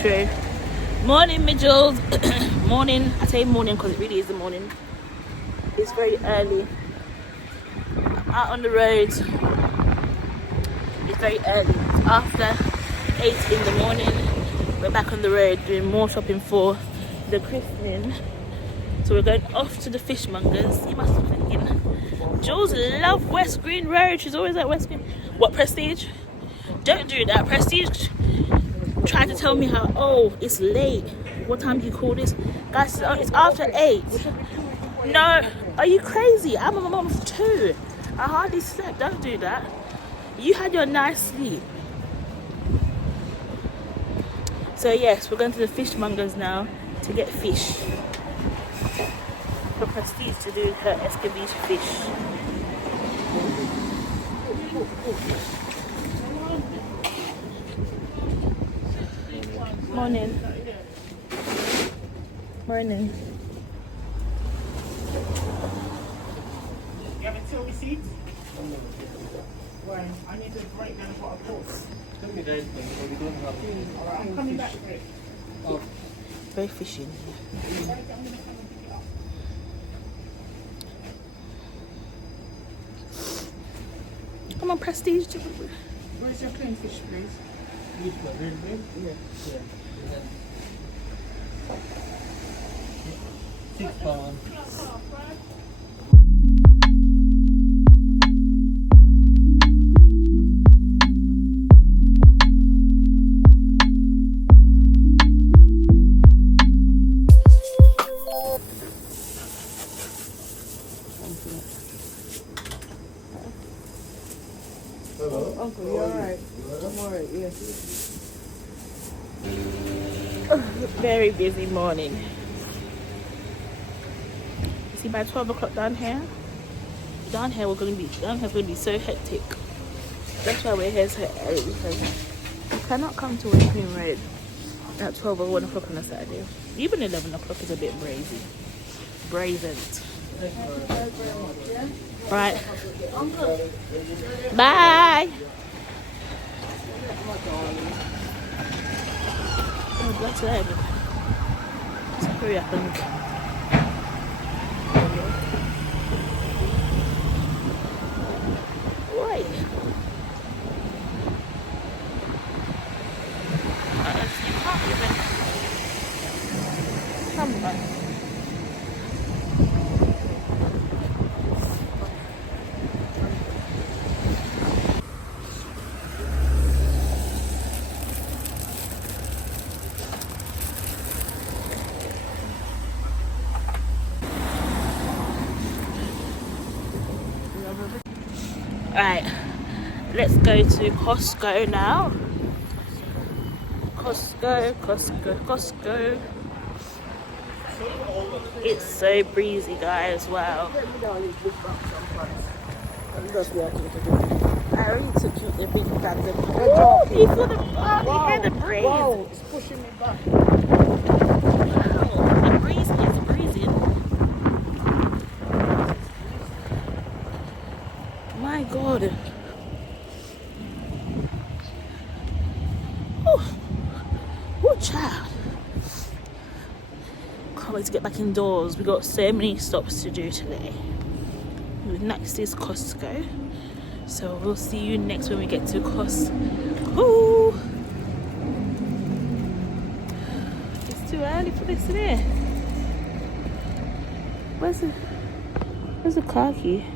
True. Morning, my Julsz. Morning. I say morning because it really is the morning. It's very early. I'm out on the road. It's very early. It's after 8 in the morning. We're back on the road doing more shopping for the christening. So we're going off to the fishmongers. You must be thinking, Julsz love West Green Road. She's always at West Green. What, Prestige? Don't do that. Prestige tried to tell me how, oh, it's late. What time do you call this? Guys, it's after 8. No, are you crazy? I'm a mom of 2. I hardly slept. Don't do that. You had your nice sleep. So yes, we're going to the fishmongers now to get fish. For Prestige to do her escabeche fish. Morning. Morning. You have a till receipt? Why? I need to break down what I bought. Tell me guys, we don't have. Alright, I'm coming back for it. Oh. Very fishy. Come on, Prestige. Where's your clean fish, please? Which one? Red? Yeah. £6. Hello. Uncle, you alright? I'm alright, yes. Very busy morning. You see, by 12 o'clock down here we're gonna be so hectic. That's why we're here so early, because you cannot come to West Green Road at 12 or 1 o'clock on a Saturday. Even 11 o'clock is a bit brazen. Right. Bye. Oh, that's it. Let's hurry up and wait. You can't even come back. Right, let's go to Costco now. Costco. It's so breezy, guys. Wow. I already took you the big bags of you feel the you hear the breeze. Wow, it's pushing me back. The breeze is breezing. My God. Oh, child. Can't wait to get back indoors. We got so many stops to do today. Next is Costco. So we'll see you next when we get to Costco. It's too early for this, isn't it? Where's the car key?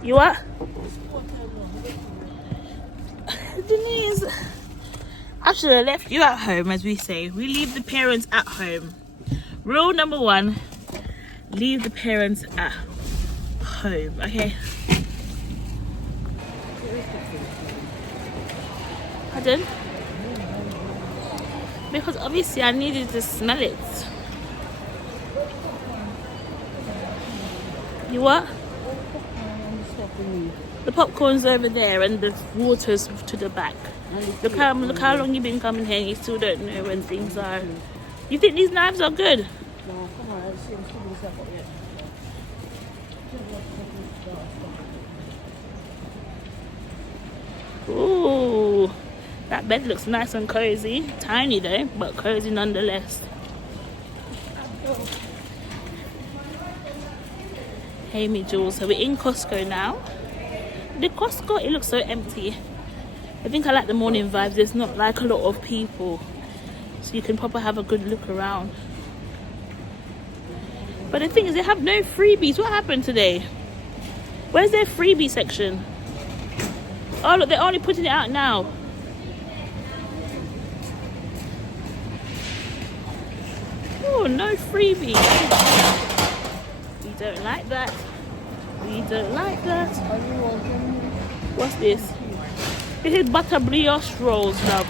You what? Denise, I should have left you at home, as we say. We leave the parents at home. Rule number 1, leave the parents at home, okay? Pardon? Because obviously I needed to smell it. You what? The popcorn's over there and the water's to the back. Look how long you've been coming here and you still don't know when things are. You think these knives are good? No, come on, let's see. I'm still going to step up yet. Ooh, that bed looks nice and cozy. Tiny though, but cozy nonetheless. Hey me Julsz, so we're in Costco now. The Costco, it looks so empty. I think I like the morning vibes. There's not like a lot of people, so you can probably have a good look around. But the thing is, they have no freebies. What happened today? Where's their freebie section? Oh look, they're only putting it out now. Oh, no freebie. We don't like that. We don't like that. What's this? This is butter brioche rolls, love.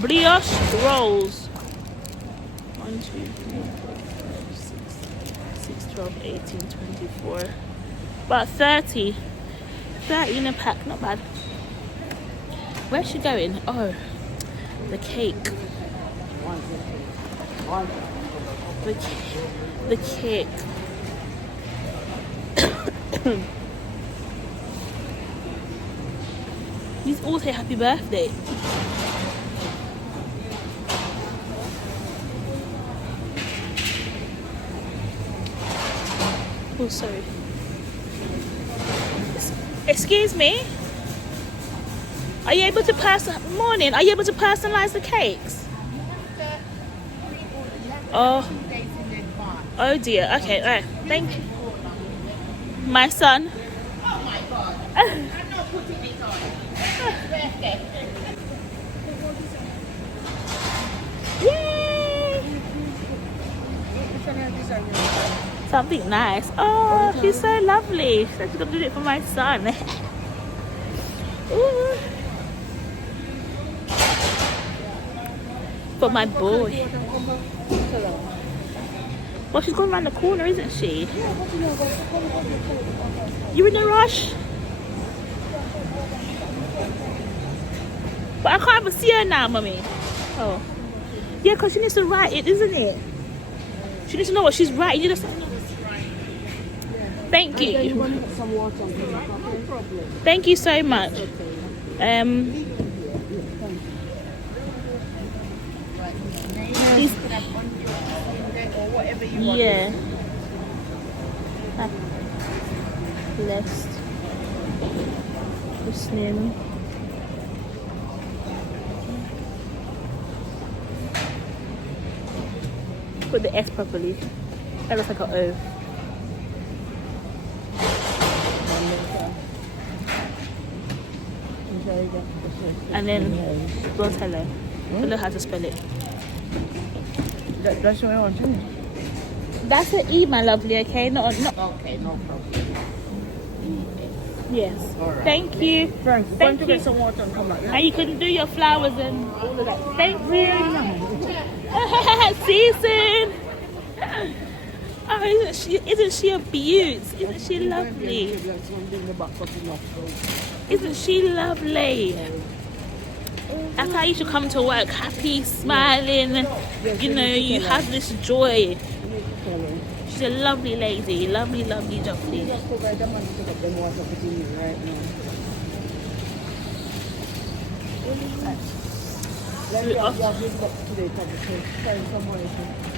Brioche rolls. 1, 2, 3, 4, 5, 6, 12, 18, 24. About 30. 30 in a pack, not bad. Where's she going? Oh, the cake. The cake. These all say happy birthday. Oh, sorry. Excuse me? Are you able to morning? Are you able to personalize the cakes? Oh. Oh dear. Okay, alright. Thank you. My son. Oh my God. I'm not putting it on. Birthday. Yay! Something nice. Oh, she's so lovely. She said she's gonna do it for my son. Ooh. For my boy. Well, she's going around the corner, isn't she? You in a rush? But I can't even see her now, Mummy. Oh. Yeah, because she needs to write it, isn't it? She needs to know what she's writing. You just... Thank you. Thank you so much. Yeah. Blessed. Christening. Put the S properly. That looks like an O. And then go tell her. Tell her how to spell it. That's what I want, isn't it? That's an E, my lovely, okay? Not. Okay, no problem. Yes. All right. Thank you. Frank, Thank going to you. get some water and come back. And you can do your flowers and all of that. Thank you. See you soon. Oh, isn't she a beaut? Isn't she lovely? Isn't she lovely? That's how you should come to work, happy, smiling. You know, you have this joy. She's a lovely lady, lovely, lovely, lovely.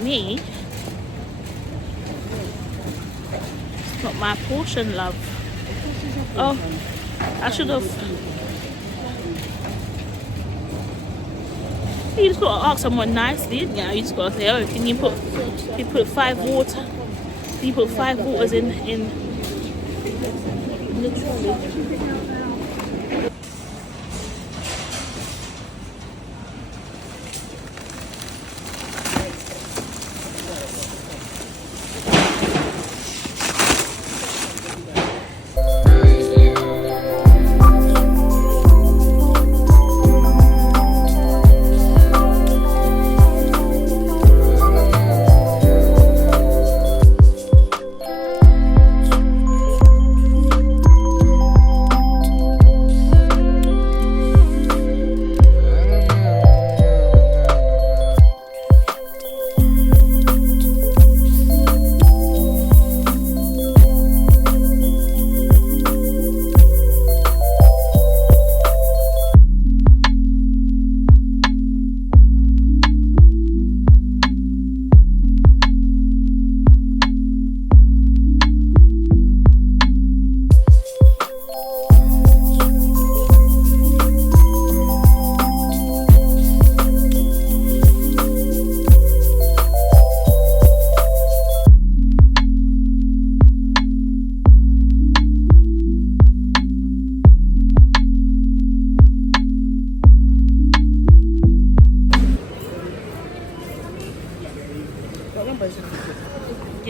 Me? It's not my portion, love. Oh, I should have. You just gotta ask someone nicely, didn't you? You just gotta say, oh, can you put 5 water? Can you put 5 waters in the trolley?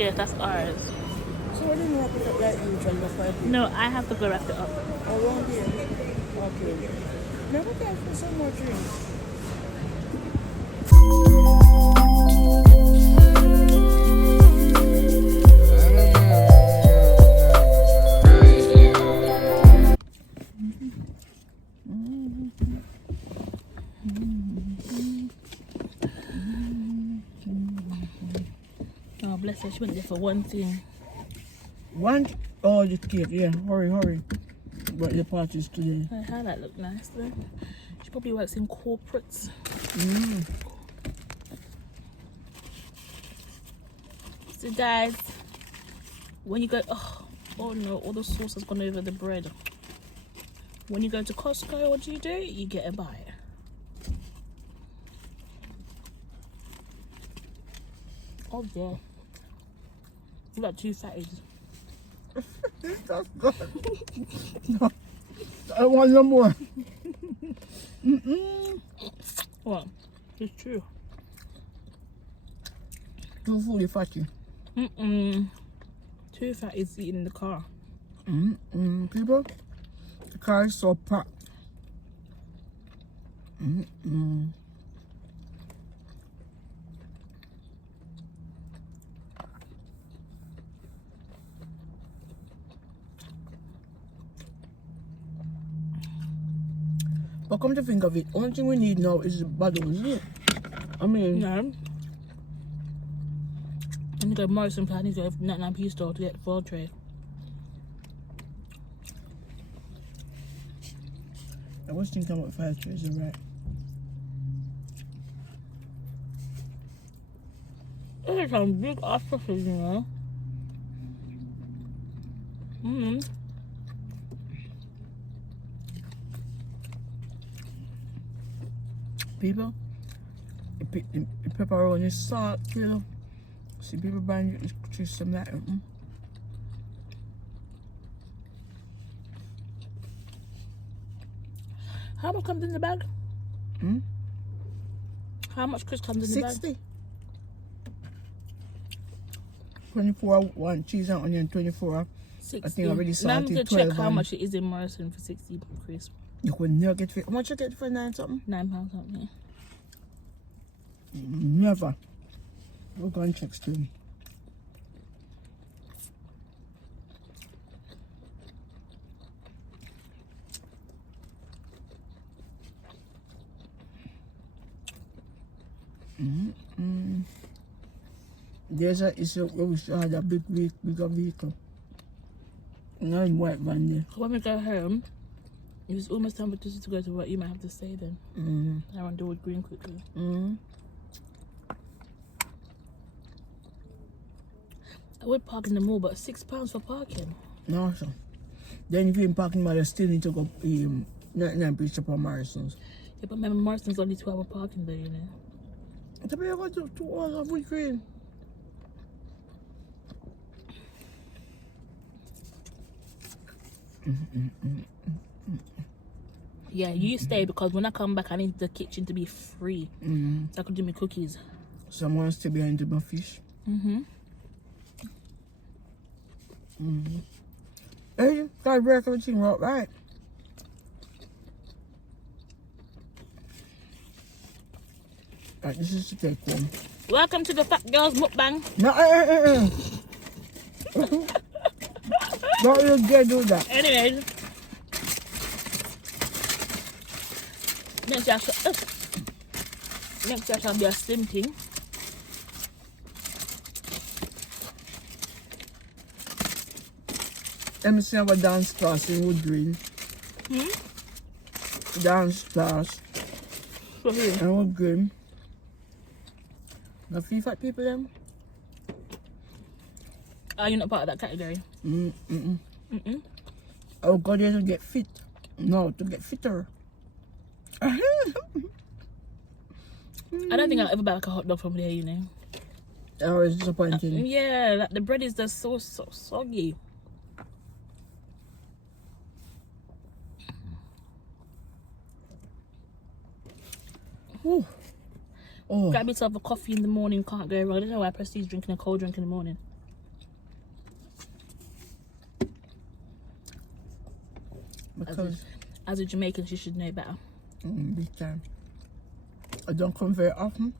Yeah, that's ours. So I didn't wrap it up like usual, that's why I did. No, I have to go wrap it up. Around here. Okay. Now we can for some more drinks. Oh, bless her. She went there for one thing. One? Oh, the cake, yeah. Hurry. But the party's today. How that look nice though. She probably works in corporates. So guys, when you go, oh no, all the sauce has gone over the bread. When you go to Costco, what do? You get a bite. Oh dear. You got 2 fatties. That's good. No, I want no more. What? It's true. Too fully fatty. 2 fatties eating in the car. People, the car is so packed. But come to think of it, only thing we need now is the Ballon, isn't it? I mean, No. I need to go to Morrison Plan. I need to go to 99p store to get the foil tray. I was thinking about 5 trays, you're right. Those are some big ostriches, you know. People, the pepperoni salt, kill. See people buying just some that. How much comes in the bag? How much Chris comes in the bag? 60. 24 one cheese and onion, 24. 60. I think I already Now I'm salted going to 12. check how much it is in Morrison for 60 Chris. You could never get for, how much you get for 9 something? £9 something. Never. We'll go and check still. There's a issue where we should have a bigger vehicle. No in white van there. When we go home, if it's almost time for Julsz to go to work, you might have to stay then. I want to do with green quickly. I would park in the mall, but £6 for parking. No, sir. Then if you're in parking lot, you still need to go 99 Bridge up on Morrison's. Yeah, but remember, Morrison's only 2 hour parking there, you know. To be able to all of we green. Yeah, you stay because when I come back, I need the kitchen to be free. So I could do my cookies. Someone still behind to my fish. Hey, gotta break everything right. Right, this is the take one. Welcome to the Fat Girls Mukbang. No, don't you dare do that. Anyways, next year shall be a slim thing. Let me see our dance class in Wood Green. Dance class in Wood Green. The free fat people them? Are you not part of that category? I'll go there to get fit. No, to get fitter. I don't think I'll ever buy like a hot dog from there, you know. Oh, it's disappointing. Yeah, like the bread is just so soggy. Ooh. Oh. Grab yourself a coffee in the morning, can't go wrong. I don't know why Prestige drinking a cold drink in the morning. As a Jamaican, she should know better. Big time. I don't come very often.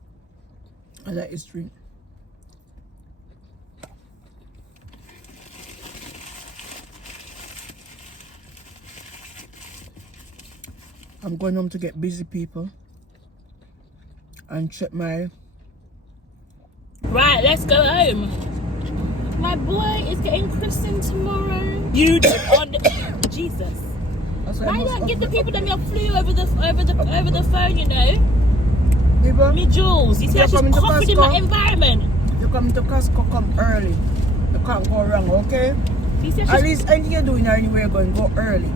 I like this drink. I'm going home to get busy, people, and check my... Right, let's go home. My boy is getting christened tomorrow. You on the... Jesus. Why don't get the people that you flew over the phone, you know? People, Me Julsz, you see how she's coughing in my environment. You come to Costco, come early. You can't go wrong, okay? At least anything you're doing anywhere, you're going to go early.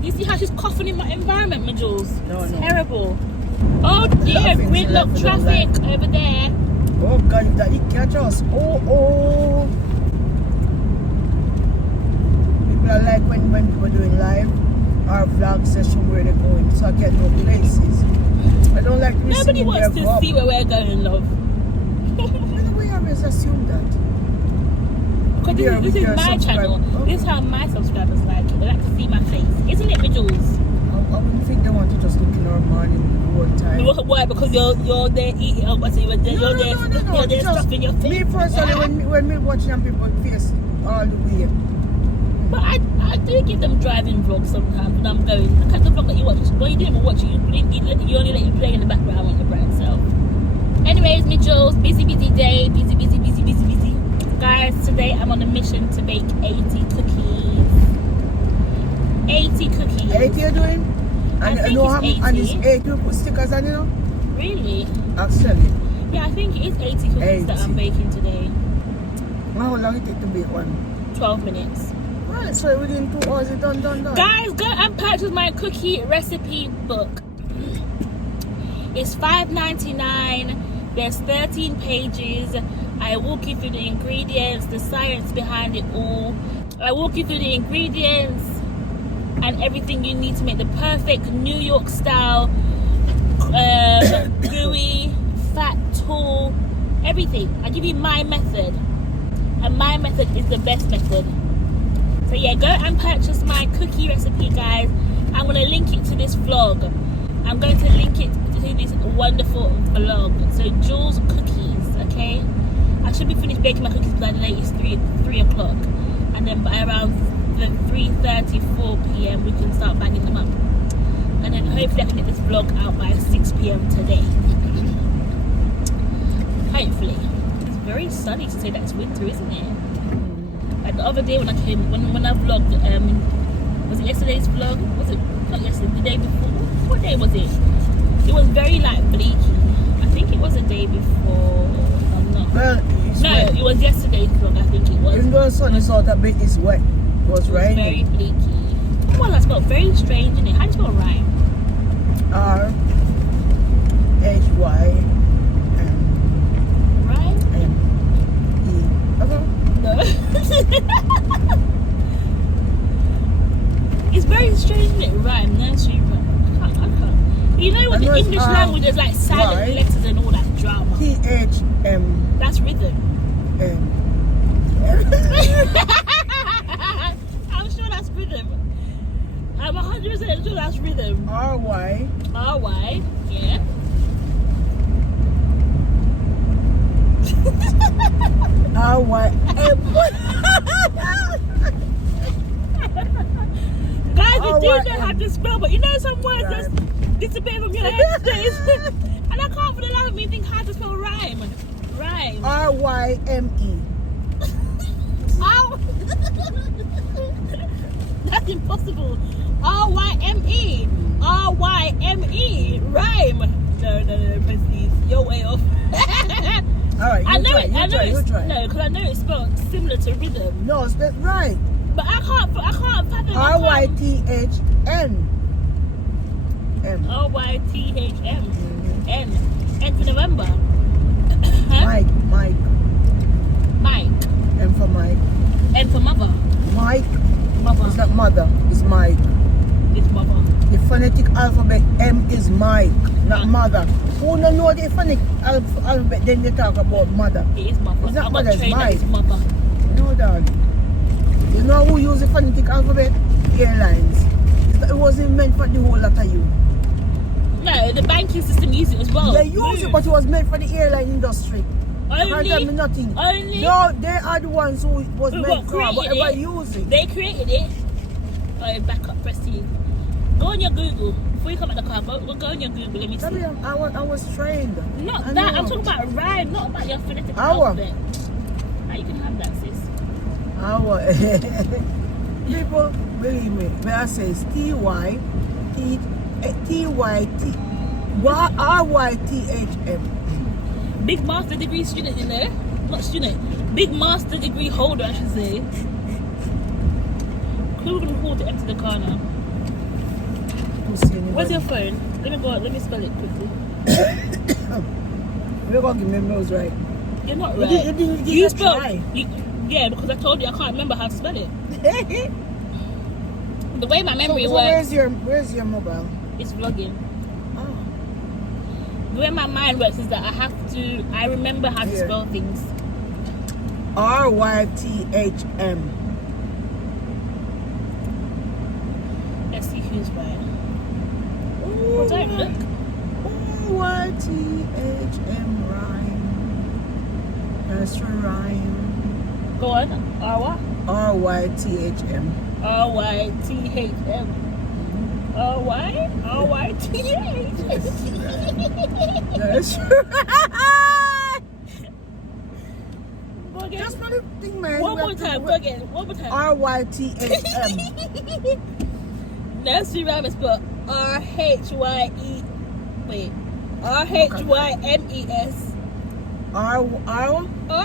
You see how she's coughing in my environment, me Julsz? No. Terrible. Oh dear, gridlock traffic over there. Oh God, that you catch us. Oh. People are like when people doing live or vlog session where they're going, so I can know places. I don't like nobody wants to see where we're going, love. Why do we always assume that? Because this is my channel. Okay. This is how my subscribers like it. They like to see my face. Isn't it, me Julsz? I wouldn't think they want to just look in our morning one time. Why? Because you're there eating. You're there stuffing your face. Me personally, when me watching people face all the way. But I do give them driving vlogs sometimes when I'm going. The kind of vlog that you watch. Well, you didn't even watch it. You only let you play in the background when you're by yourself. Anyways, me Julsz, busy day. Busy. Guys, today I'm on a mission to bake 80 cookies. 80 cookies. 80 you're doing? And it's 80 you put stickers on, you know? Really? Actually. Yeah, I think it is 80 cookies that I'm baking today. How long it take to bake one? 12 minutes. Right, so within 2 hours it's done. Guys, go and purchase my cookie recipe book. It's $5.99. There's 13 pages. I walk you through the ingredients, the science behind it all. I walk you through the ingredients and everything you need to make the perfect New York style, gooey, fat, tall, everything. I give you my method, and my method is the best method. So yeah, go and purchase my cookie recipe, guys. I'm going to link it to this vlog. I'm going to link it to this wonderful vlog. So Julsz cookies, okay? I should be finished baking my cookies by the latest 3 o'clock, and then by around 3:30, 4 p.m. we can start banging them up, and then hopefully I can get this vlog out by 6 p.m. today. Hopefully. It's very sunny to say that it's winter, isn't it? Like the other day when I vlogged, was it yesterday's vlog? Was it not yesterday? The day before? What day was it? It was very like bleaky. I think it was the day before. Well, it was yesterday's vlog, I think it was. Even though the sun is out a bit, it's wet. It was raining. Very bleaky. Well, that spelled very strange, isn't it? How do you spell rhyme? R-H-Y-M. Rhyme? M-E. Okay. No. It's very strange, isn't it? Rhyme, nursery rhyme. I can't. You know what, the English language is like silent letters and all that drama. T-H-M. That's rhythm. I'm sure that's rhythm. I'm 100% sure that's rhythm. R-Y. R-Y, yeah. R-Y-M. Guys, you do know how to spell, but you know some words that's disappear from your head. And I can't for the life of me think how to spell rhyme. Rhyme. R-Y-M-E. Oh. That's impossible. R-Y-M-E. R-Y-M-E. Rhyme. No, please. You're way off. Alright, you try. No, because I know it's spelled similar to rhythm. No, it's right. But I can't fathom. R-Y-T-H-N. M. R-Y-T-H-M. N. N for November. Huh? Mike. M for Mike. N for mother. Mike. Mother. It's not mother. It's Mike. It's mother. The phonetic alphabet M is Mike, not mother. Who don't know the phonetic alphabet, then they talk about mother. It is mother. It's not mother, it's Mike. It's mother. No, darling. You know who use the phonetic alphabet? Airlines. It wasn't meant for the whole lot of you. No, the banking system used it as well. They use it, but it was meant for the airline industry. You can't tell me nothing. Only? No, they are the ones who was meant for, but created everybody it. use it. They created it. Oh, back up, Prestige. Go on your Google. Before you come at the car, go on your Google. Let me see. I was trained. Not I that. know. I'm talking about rhyme, not about your phonetic Our. alphabet. Now you can have that, sis. People, believe me, when I say T-Y-T-R-Y-T-H-M. Big master degree student, you know? Not student. Big master degree holder, I should say. We're going to call to enter the car now. Where's your phone? Let me spell it quickly. You're going to give me those right. You're not right. You didn't spelled try. Yeah, because I told you I can't remember how to spell it. The way my memory so works. Where's your mobile? It's vlogging. Oh. The way my mind works is that I remember how to spell things. R-Y-T-H-M. Let's see who's right. Ooh, Don't look. R-Y-T-H-M rhyme. That's for rhyme. Go on. R-Y-T-H-M. R-Y-T-H-M. R-Y-T-H. That's right. Again. That's not a thing, man. One more time. R-Y-T-H-M. Nursery rhyme is spelled R-H-Y-E. Wait. R-H-Y-M-E-S. R-H-Y.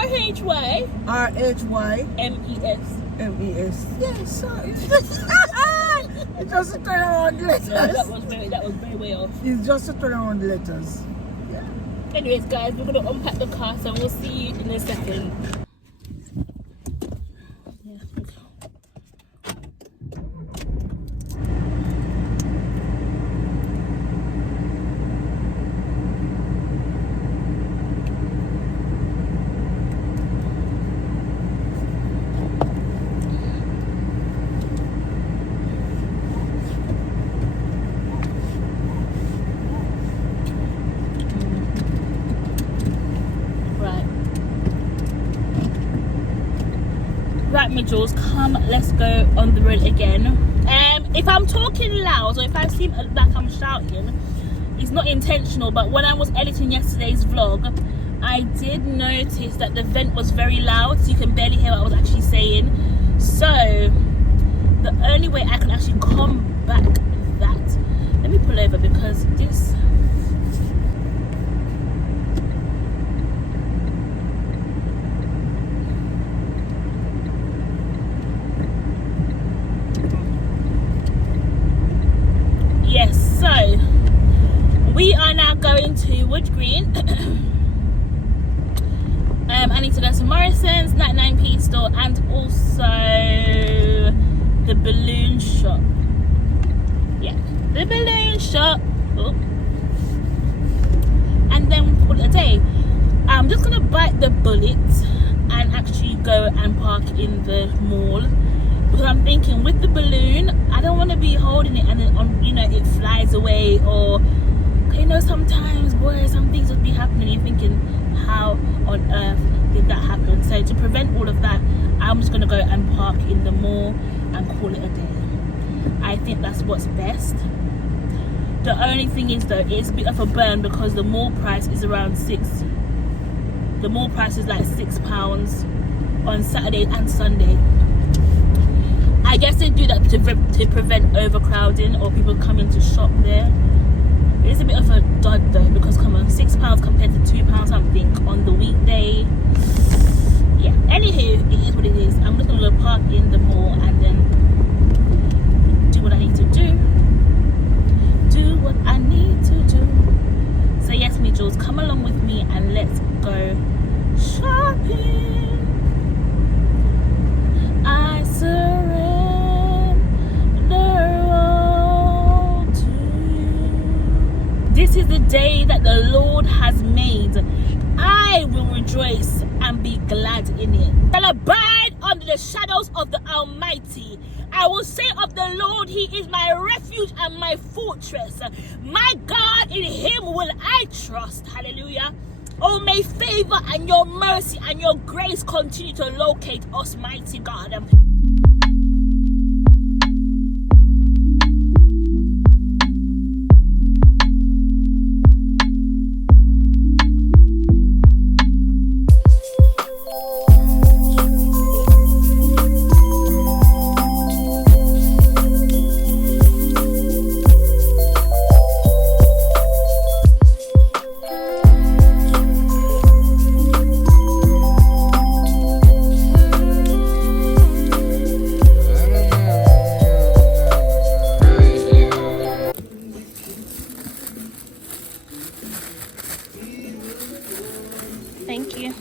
R-H-Y. M-E-S. Yes, sorry. It's just a turn around the letters. No, that was very way off. It's just a turn around the letters. Yeah. Anyways, guys, we're gonna unpack the car, so we'll see you in a second. Right, my Julsz, come, let's go on the road again. If I'm talking loud or if I seem like I'm shouting, it's not intentional, but when I was editing yesterday's vlog, I did notice that the vent was very loud, so you can barely hear what I was actually saying. So the only way I can actually combat that, let me pull over because this, yes, so we are now going to Wood Green. I need to go to Morrison's, 99p store, and also the balloon shop. Yeah, the balloon shop. Oh. And then we'll call it a day. I'm just gonna bite the bullet and actually go and park in the mall, because I'm thinking with the balloon, I don't want to be holding it and then it flies away, or sometimes, boy, some things would be happening. You're thinking, how on earth did that happen? So to prevent all of that, I'm just gonna go and park in the mall and call it a day. I think that's what's best. The only thing is though, it's a bit of a burn because the mall price is around £6. The mall price is like £6 on Saturday and Sunday. I guess they do that to prevent overcrowding or people coming to shop there. It is a bit of a dud though, because come on, £6 compared to £2 something on the weekday. Yeah, anywho, it is what it is. I'm just gonna go park in the mall and then do what I need to do. Do what I need to do. So yes, me Julsz, come along with me and let's go shopping. I surrender all to you. This is the day that the Lord has made. I will rejoice and be glad in it. I'll abide under the shadows of the Almighty. I will say of the Lord, he is my refuge and my fortress. My God, in him will I trust. Hallelujah. Oh, may favor and your mercy and your grace continue to locate us, mighty God. Thank you.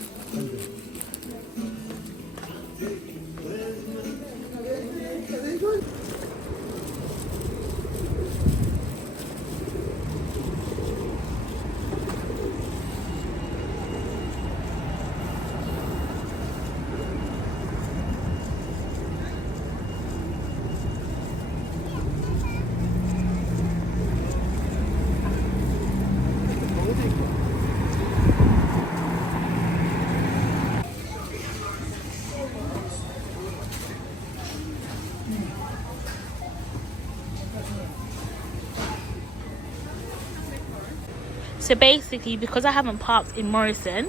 So basically, because I haven't parked in Morrison,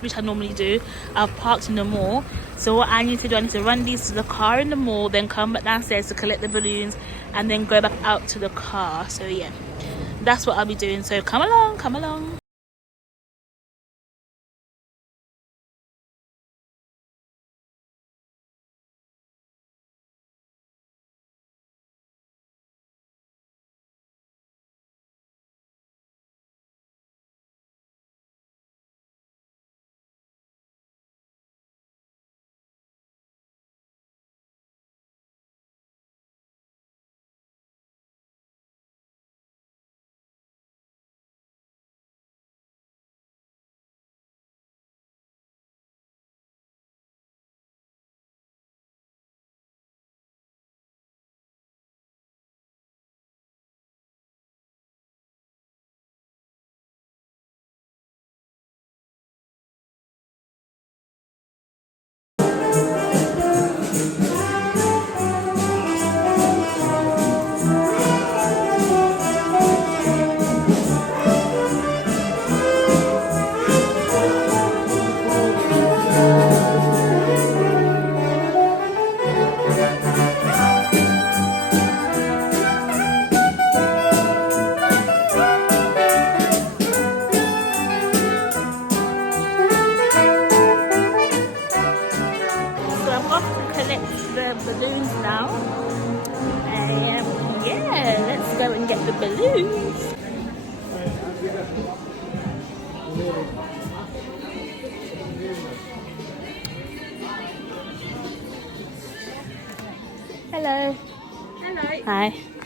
which I normally do, I've parked in the mall. So what I need to do, I need to run these to the car in the mall, then come back downstairs to collect the balloons, and then go back out to the car. So yeah, that's what I'll be doing. So come along, come along. Balloons now, and yeah, let's go and get the balloons. Hello. Hello. Hi.